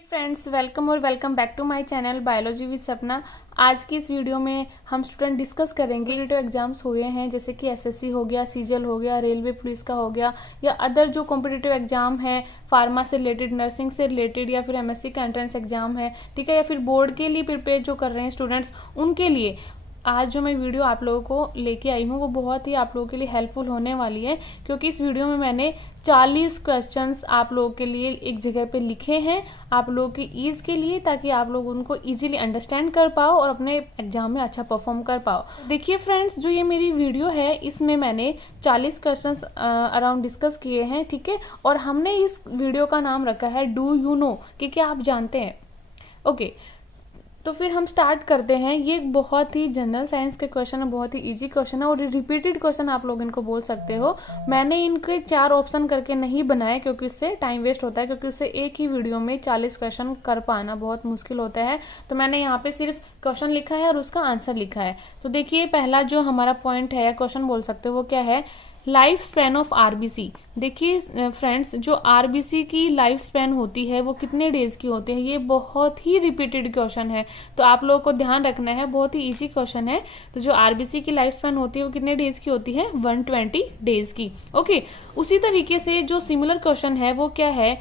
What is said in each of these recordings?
Friends, welcome back to my channel biology with Sapna. आज की इस वीडियो में हम स्टूडेंट डिस्कस करेंगे कॉम्पिटिटिव एग्जाम्स हुए हैं, जैसे कि एसएससी हो गया, सीजीएल हो गया, रेलवे पुलिस का हो गया, या अदर जो कॉम्पिटिटिव एग्जाम है फार्मा से रिलेटेड, नर्सिंग से रिलेटेड, या फिर एमएससी का एंट्रेंस एग्जाम है, ठीक है, या फिर बोर्ड के लिए प्रिपेयर जो कर रहे हैं स्टूडेंट्स, उनके लिए आज जो मैं वीडियो आप लोगों को लेके आई हूँ वो बहुत ही आप लोगों के लिए हेल्पफुल होने वाली है, क्योंकि इस वीडियो में मैंने 40 क्वेश्चंस आप लोगों के लिए एक जगह पे लिखे हैं आप लोगों की ईज के लिए, ताकि आप लोग उनको इजीली अंडरस्टैंड कर पाओ और अपने एग्जाम में अच्छा परफॉर्म कर पाओ। देखिए फ्रेंड्स, जो ये मेरी वीडियो है इसमें मैंने 40 क्वेश्चंस अराउंड डिस्कस किए हैं, ठीक है, और हमने इस वीडियो का नाम रखा है डू यू नो, कि क्या आप जानते हैं। ओके, तो फिर हम स्टार्ट करते हैं। ये एक बहुत ही जनरल साइंस के क्वेश्चन है, बहुत ही इजी क्वेश्चन है और रिपीटेड क्वेश्चन आप लोग इनको बोल सकते हो। मैंने इनके 4 ऑप्शन करके नहीं बनाए, क्योंकि इससे टाइम वेस्ट होता है, क्योंकि उससे एक ही वीडियो में 40 क्वेश्चन कर पाना बहुत मुश्किल होता है। तो मैंने यहाँ पे सिर्फ क्वेश्चन लिखा है और उसका आंसर लिखा है। तो देखिए, पहला जो हमारा पॉइंट है या क्वेश्चन बोल सकते हो वो क्या है, लाइफ स्पैन ऑफ आरबीसी। देखिए फ्रेंड्स, जो आरबीसी की लाइफ स्पैन होती है वो कितने डेज की होती है, ये बहुत ही रिपीटेड क्वेश्चन है, तो आप लोगों को ध्यान रखना है, बहुत ही इजी क्वेश्चन है। तो जो आरबीसी की लाइफ स्पैन होती है वो कितने डेज की होती है, 120 डेज की। ओके, उसी तरीके से जो सिमिलर क्वेश्चन है वो क्या है,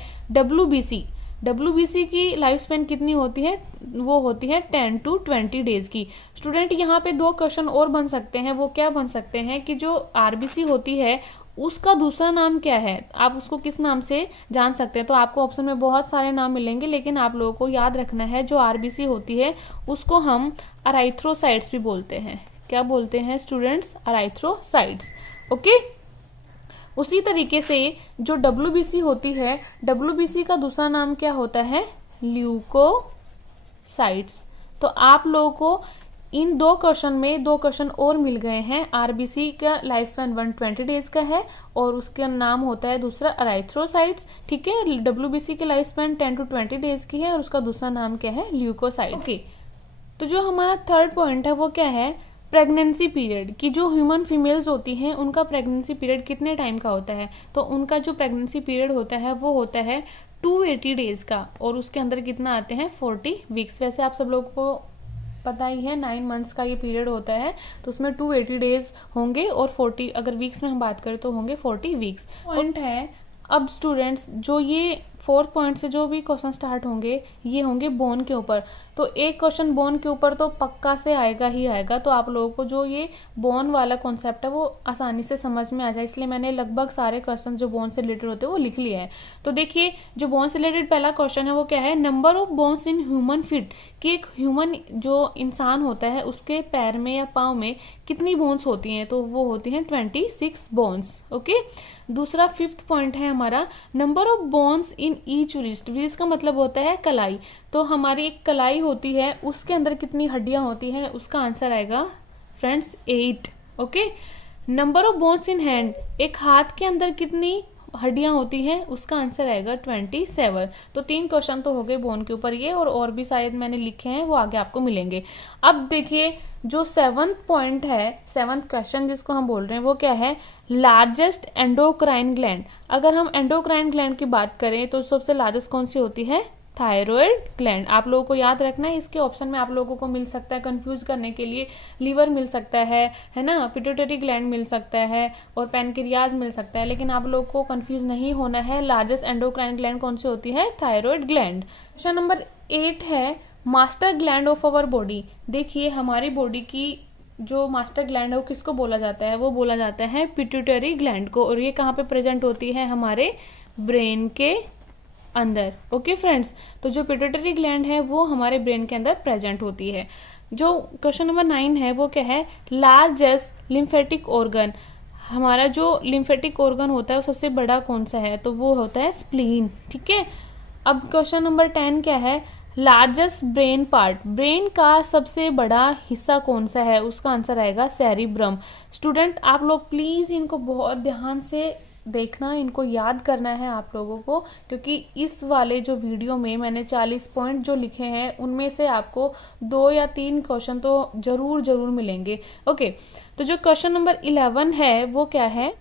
डब्ल्यूबीसी की लाइफ स्पैन कितनी होती है, वो होती है 10 to 20 डेज की। स्टूडेंट, यहाँ पे 2 क्वेश्चन और बन सकते हैं। वो क्या बन सकते हैं कि जो आरबीसी होती है उसका दूसरा नाम क्या है, आप उसको किस नाम से जान सकते हैं। तो आपको ऑप्शन में बहुत सारे नाम मिलेंगे, लेकिन आप लोगों को याद रखना है जो आरबीसी होती है उसको हम अराइथ्रोसाइट्स भी बोलते हैं। क्या बोलते हैं स्टूडेंट्स, अराइथ्रोसाइट्स। ओके, उसी तरीके से जो डब्ल्यूबीसी होती है, डब्ल्यूबीसी का दूसरा नाम क्या होता है, ल्यूकोसाइट्स। तो आप लोगों को इन 2 क्वेश्चन में 2 क्वेश्चन और मिल गए हैं। आरबीसी का लाइफ स्पैन 120 डेज का है और उसका नाम होता है दूसरा अराइथ्रोसाइट्स, ठीक है। डब्ल्यूबीसी की लाइफ स्पैन 10 to 20 डेज की है और उसका दूसरा नाम क्या है, ल्यूकोसाइट्स। ओके, तो जो हमारा थर्ड पॉइंट है वो क्या है, प्रेगनेंसी पीरियड, की जो ह्यूमन फीमेल्स होती हैं उनका प्रेगनेंसी पीरियड कितने टाइम का होता है। तो उनका जो प्रेगनेंसी पीरियड होता है वो होता है 280 डेज का, और उसके अंदर कितना आते हैं, 40 वीक्स। वैसे आप सब लोगों को पता ही है 9 मंथ्स का ये पीरियड होता है, तो उसमें 280 डेज होंगे और 40, अगर वीक्स में हम बात करें तो होंगे 40 वीक्स। पॉइंट है, अब स्टूडेंट्स जो ये 4th पॉइंट से जो भी क्वेश्चन स्टार्ट होंगे ये होंगे बोन के ऊपर। तो एक क्वेश्चन बोन के ऊपर तो पक्का से आएगा ही आएगा, तो आप लोगों को जो ये बोन वाला कॉन्सेप्ट है वो आसानी से समझ में आ जाए, इसलिए मैंने लगभग सारे क्वेश्चन जो बोन से रिलेटेड होते हैं वो लिख लिए हैं। तो देखिए, जो बोन से रिलेटेड पहला क्वेश्चन है वो क्या है, number of bones in human feet, कि एक ह्यूमन जो इंसान होता है उसके पैर में या पाँव में कितनी बोन्स होती हैं, तो वो होती हैं 26 बोन्स। ओके, दूसरा 5th पॉइंट है हमारा, number of bones in each wrist. Wrist का मतलब होता है कलाई, तो हमारी एक कलाई होती है उसके अंदर कितनी हड्डियां होती हैं, उसका आंसर आएगा friends 8। Okay, number of bones in hand, एक हाथ के अंदर कितनी हड्डियां होती हैं, उसका आंसर आएगा 27। तो 3 क्वेश्चन तो हो गए बोन के ऊपर ये, और भी शायद मैंने लिखे हैं वो आगे आपको मिलेंगे। अब देखिए, जो 7th पॉइंट है, 7th क्वेश्चन जिसको हम बोल रहे हैं वो क्या है, लार्जेस्ट एंडोक्राइन ग्लैंड। अगर हम एंडोक्राइन ग्लैंड की बात करें तो सबसे लार्जेस्ट कौन सी होती है, थायराइड ग्लैंड। आप लोगों को याद रखना है, इसके ऑप्शन में आप लोगों को मिल सकता है कंफ्यूज करने के लिए, लीवर मिल सकता है ना, पिट्यूटरी ग्लैंड मिल सकता है और पैनक्रियाज मिल सकता है, लेकिन आप लोगों को कंफ्यूज नहीं होना है। लार्जेस्ट एंडोक्राइन ग्लैंड कौन सी होती है, थायराइड ग्लैंड। क्वेश्चन नंबर 8 है, master gland of our body. देखिए, हमारी बॉडी की जो मास्टर ग्लैंड है वो किसको बोला जाता है, वो बोला जाता है पिट्यूटरी ग्लैंड को, और ये कहाँ पे प्रेजेंट होती है, हमारे ब्रेन के अंदर। ओके फ्रेंड्स, तो जो पिट्यूटरी ग्लैंड है वो हमारे ब्रेन के अंदर प्रेजेंट होती है। जो क्वेश्चन नंबर 9 है वो क्या है, लार्जेस्ट लिम्फेटिक ऑर्गन। हमारा जो लिम्फेटिक ऑर्गन होता है वो सबसे बड़ा कौन सा है, तो वो होता है स्प्लीन, ठीक है। अब क्वेश्चन नंबर 10 क्या है, लार्जेस्ट ब्रेन पार्ट, ब्रेन का सबसे बड़ा हिस्सा कौन सा है, उसका आंसर आएगा सेरिब्रम। स्टूडेंट, आप लोग प्लीज इनको बहुत ध्यान से देखना, इनको याद करना है आप लोगों को, क्योंकि इस वाले जो वीडियो में मैंने 40 पॉइंट जो लिखे हैं उनमें से आपको 2 या 3 क्वेश्चन तो जरूर मिलेंगे। ओके, तो जो क्वेश्चन नंबर 11 है वो क्या है,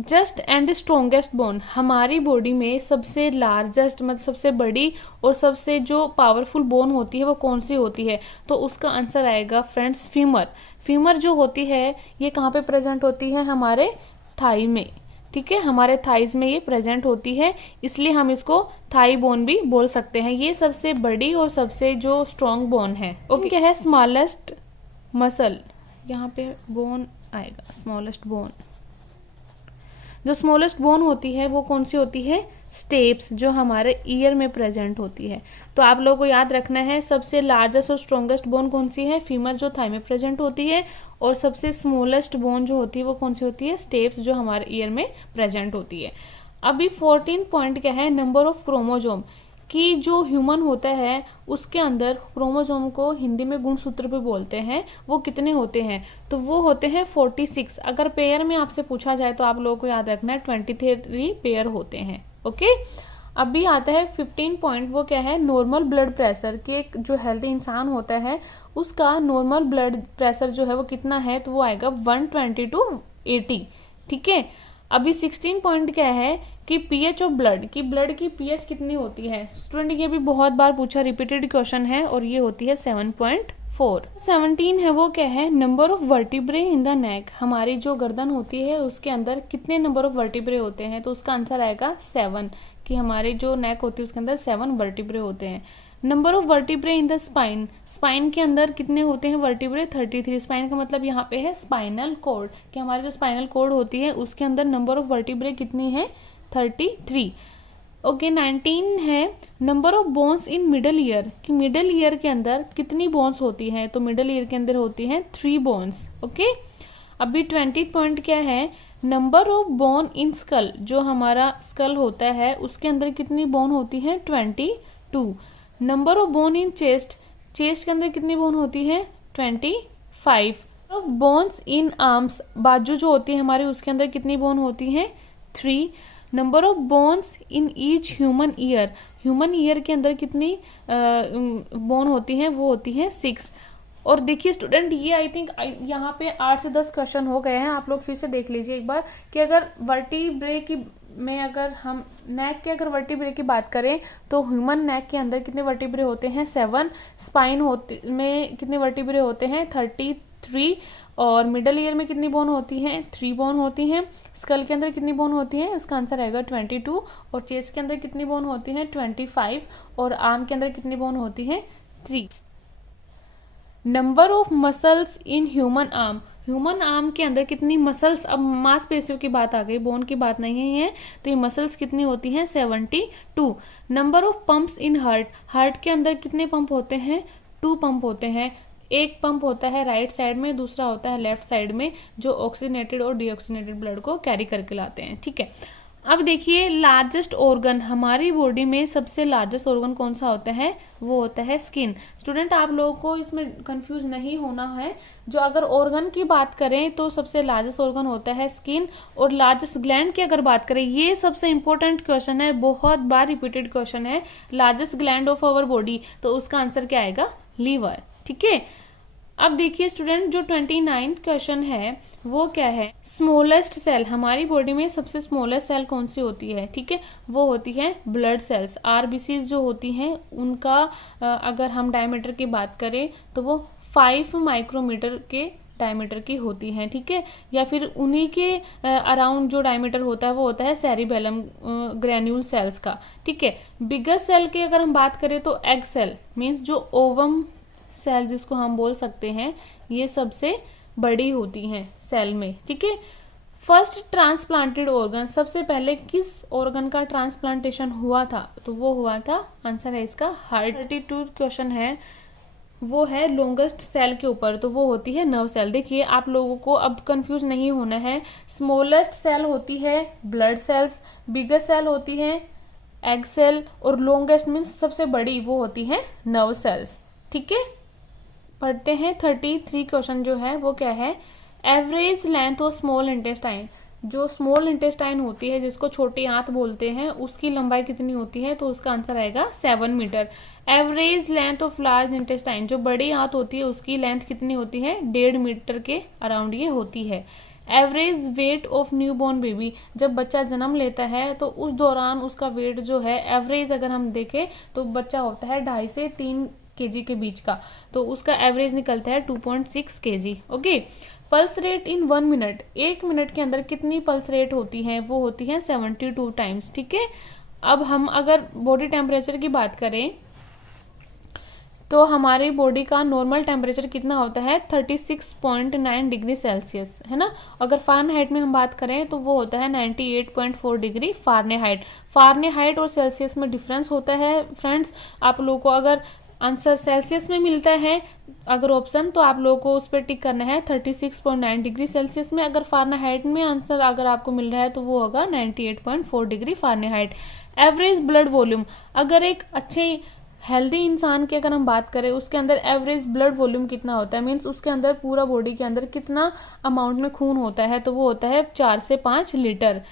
जस्ट एंड स्ट्रोंगेस्ट बोन, हमारी बॉडी में सबसे लार्जेस्ट मतलब सबसे बड़ी और सबसे जो पावरफुल बोन होती है वो कौन सी होती है? तो उसका आंसर आएगा फ्रेंड्स फीमर। फीमर जो होती है ये कहाँ पे प्रेजेंट होती है? हमारे थाई में, ठीक है, हमारे थाइज में ये प्रेजेंट होती है, इसलिए हम इसको थाई बोन भी बोल सकते हैं। ये सबसे बड़ी और सबसे जो स्ट्रॉन्ग बोन है। ओके, क्या है? स्मॉलेस्ट मसल, यहाँ पे बोन आएगा, स्मॉलेस्ट बोन। जो स्मॉलेस्ट बोन होती है वो कौन सी होती है? स्टेप्स, जो हमारे ईयर में प्रेजेंट होती है। तो आप लोगों को याद रखना है सबसे लार्जेस्ट और स्ट्रॉन्गेस्ट बोन कौन सी है? फीमर, जो थाई में प्रेजेंट होती है, और सबसे स्मॉलेस्ट बोन जो होती है वो कौन सी होती है? स्टेप्स, जो हमारे ईयर में प्रेजेंट होती है। अभी 14 पॉइंट क्या है? नंबर ऑफ क्रोमोजोम, कि जो ह्यूमन होता है उसके अंदर क्रोमोसोम को हिंदी में गुणसूत्र भी बोलते हैं, वो कितने होते हैं? तो वो होते हैं 46। अगर पेयर में आपसे पूछा जाए तो आप लोगों को याद रखना है 23 पेयर होते हैं। ओके, अभी आता है 15 पॉइंट, वो क्या है? नॉर्मल ब्लड प्रेशर, कि एक जो हेल्दी इंसान होता है उसका नॉर्मल ब्लड प्रेशर जो है वो कितना है? तो वो आएगा 120 to 80, ठीक है। अभी 16 पॉइंट क्या है? कि पीएच ऑफ ब्लड, की ब्लड की पीएच कितनी होती है? स्टूडेंट ये भी बहुत बार पूछा, रिपीटेड क्वेश्चन है, और ये होती है 7.4। 17 है, वो क्या है? Number of vertebrae in the neck, हमारी जो गर्दन होती है उसके अंदर कितने नंबर ऑफ वर्टिब्रे होते हैं? तो उसका आंसर आएगा 7, कि हमारी जो नेक होती है उसके अंदर 7 वर्टिब्रे होते हैं। Number of vertebrae in the spine, spine के अंदर कितने होते हैं वर्टिब्रे? 33। स्पाइन का मतलब यहाँ पे है स्पाइनल कॉर्ड, कि हमारी जो स्पाइनल कॉर्ड होती है उसके अंदर नंबर ऑफ वर्टिब्रे कितनी है? 33। ओके, 19 है, number of bones in middle ear, कि मिडल ईयर के अंदर कितनी बोन्स होती हैं? तो मिडल ईयर के अंदर होती हैं 3 बोन्स। ओके, अभी 20 पॉइंट क्या है? Number of bone in school, जो हमारा स्कल होता है उसके अंदर कितनी बोन होती है? 22। Number of bone in chest, chest के अंदर कितनी बोन होती है? 25। बोन्स इन आर्म्स, बाजू जो होती है हमारी उसके अंदर कितनी बोन होती है? 3। Number of bones in each human ear, human ear के अंदर कितनी बोन होती हैं? वो होती है 6। और देखिए स्टूडेंट, ये आई थिंक यहाँ पे 8 से 10 क्वेश्चन हो गए हैं, आप लोग फिर से देख लीजिए एक बार, कि अगर वर्टिब्रे की में अगर हम नेक के अगर वर्टिब्रे की बात करें तो ह्यूमन नेक के अंदर कितने वर्टिब्रे होते हैं? 7। स्पाइन होते में कितने वर्टिब्रे होते हैं? 33। और मिडल ईयर में कितनी बोन होती हैं? 3 बोन होती हैं। स्कल के अंदर कितनी बोन होती है? उसका आंसर आएगा 22। और चेस्ट के अंदर कितनी बोन होती है? 25। और आर्म के अंदर कितनी बोन होती है? 3। Number of muscles in human arm, human arm के अंदर कितनी मसल्स, अब मांसपेशियों की बात आ गई, बोन की बात नहीं है, तो ये मसल्स कितनी होती हैं? 72। Number of pumps in heart, heart के अंदर कितने पंप होते हैं? 2 पंप होते हैं। एक पंप होता है राइट साइड में, दूसरा होता है लेफ्ट साइड में, जो ऑक्सीजनेटेड और डीऑक्सीजनेटेड ब्लड को कैरी करके लाते हैं, ठीक है। अब देखिए लार्जेस्ट ऑर्गन, हमारी बॉडी में सबसे लार्जेस्ट ऑर्गन कौन सा होता है? वो होता है स्किन। स्टूडेंट आप लोगों को इसमें कंफ्यूज नहीं होना है, जो अगर ऑर्गन की बात करें तो सबसे लार्जेस्ट ऑर्गन होता है स्किन। और लार्जेस्ट ग्लैंड की अगर बात करें, ये सबसे इंपॉर्टेंट क्वेश्चन है, बहुत बार रिपीटेड क्वेश्चन है, largest gland of our body, तो उसका आंसर क्या आएगा? लीवर, ठीक है। अब देखिए स्टूडेंट, जो 29 क्वेश्चन है वो क्या है? स्मॉलेस्ट सेल, हमारी बॉडी में सबसे स्मॉलेस्ट सेल कौन सी होती है? ठीक है, वो होती है ब्लड सेल्स। आरबीसीज जो होती हैं उनका अगर हम डायमीटर की बात करें तो वो 5 माइक्रोमीटर के डायमीटर की होती हैं, ठीक है। या फिर उन्हीं के अराउंड जो डायमीटर होता है वो होता है सेरिबेलम ग्रेन्यूल सेल्स का, ठीक है। बिगेस्ट सेल की अगर हम बात करें तो एग सेल मीन्स जो ओवम सेल जिसको हम बोल सकते हैं, ये सबसे बड़ी होती हैं सेल में, ठीक है। फर्स्ट ट्रांसप्लांटेड ऑर्गन, सबसे पहले किस ऑर्गन का ट्रांसप्लांटेशन हुआ था? तो वो हुआ था, आंसर है इसका हार्ट। 32 क्वेश्चन है वो है लॉन्गेस्ट सेल के ऊपर, तो वो होती है नर्व सेल। देखिए आप लोगों को अब कंफ्यूज नहीं होना है, स्मॉलेस्ट सेल होती है ब्लड सेल्स, बिगेस्ट सेल होती है एग सेल, और लॉन्गेस्ट मीन्स सबसे बड़ी वो होती है नर्व सेल्स, ठीक है। पढ़ते हैं 33 क्वेश्चन जो है वो क्या है? Average length of small intestine, जो स्मॉल इंटेस्टाइन होती है जिसको छोटी आंत बोलते हैं, उसकी लंबाई कितनी होती है? तो उसका आंसर आएगा 7 metre. Average length of large intestine, जो बड़ी आंत होती है उसकी लेंथ कितनी होती है? 1.5 मीटर के अराउंड ये होती है। Average weight of new born baby, जब बच्चा जन्म लेता है तो उस दौरान उसका वेट जो है एवरेज अगर हम देखें तो बच्चा होता है 2.5 से 3 kg के बीच का, तो उसका एवरेज निकलता है 2.6 kg। Okay, pulse rate in 1 minute, 1 minute के अंदर कितनी पल्स रेट होती है, वो होती है 72 टाइम्स। ठीक है, अब हम अगर बॉडी टेम्परेचर की बात करें तो हमारी बॉडी का नॉर्मल टेम्परेचर कितना होता है 36.9 डिग्री सेल्सियस, है ना। अगर फ़ारेनहाइट में हम बात करें तो वो होता है 98.4 डिग्री फ़ारेनहाइट। फ़ारेनहाइट और सेल्सियस में डिफरेंस होता है फ्रेंड्स। आप लोगों को अगर आंसर सेल्सियस में मिलता है अगर ऑप्शन, तो आप लोगों को उस पर टिक करना है 36.9 डिग्री सेल्सियस में। अगर फ़ारेनहाइट में आंसर अगर आपको मिल रहा है तो वो होगा 98.4 degree Fahrenheit. Average blood volume, अगर एक अच्छे हेल्दी इंसान की अगर हम बात करें उसके अंदर एवरेज ब्लड वॉल्यूम कितना होता है, मीन्स उसके अंदर पूरा बॉडी के अंदर कितना अमाउंट में खून होता है, तो वो होता है 4 से 5 litre.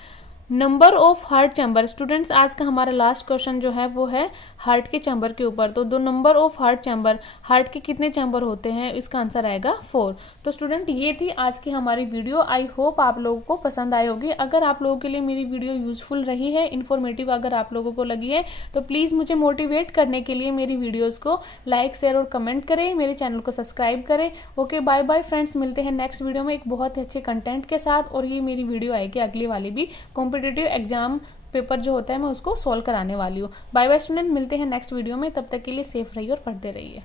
Number of heart chamber, students आज का हमारा लास्ट क्वेश्चन जो है वो है हार्ट के चैम्बर के ऊपर। तो दो number of heart chamber, heart के कितने चैम्बर होते हैं, इसका आंसर आएगा 4। तो स्टूडेंट ये थी आज की हमारी वीडियो। आई होप आप लोगों को पसंद आई होगी। अगर आप लोगों के लिए मेरी वीडियो यूजफुल रही है, इन्फॉर्मेटिव अगर आप लोगों को लगी है, तो प्लीज़ मुझे मोटिवेट करने के लिए मेरी वीडियोज़ को लाइक शेयर और कमेंट करें, मेरे चैनल को सब्सक्राइब करें। ओके, बाय बाय फ्रेंड्स, मिलते हैं नेक्स्ट वीडियो में एक बहुत ही अच्छे कंटेंट के साथ। और ये मेरी वीडियो आएगी अगली वाली भी, कॉम्पिटिटिव एग्जाम पेपर जो होता है मैं उसको सॉल्व कराने वाली हूँ। बाय बाय स्टूडेंट, मिलते हैं नेक्स्ट वीडियो में। तब तक के लिए सेफ रहिए और पढ़ते रहिए।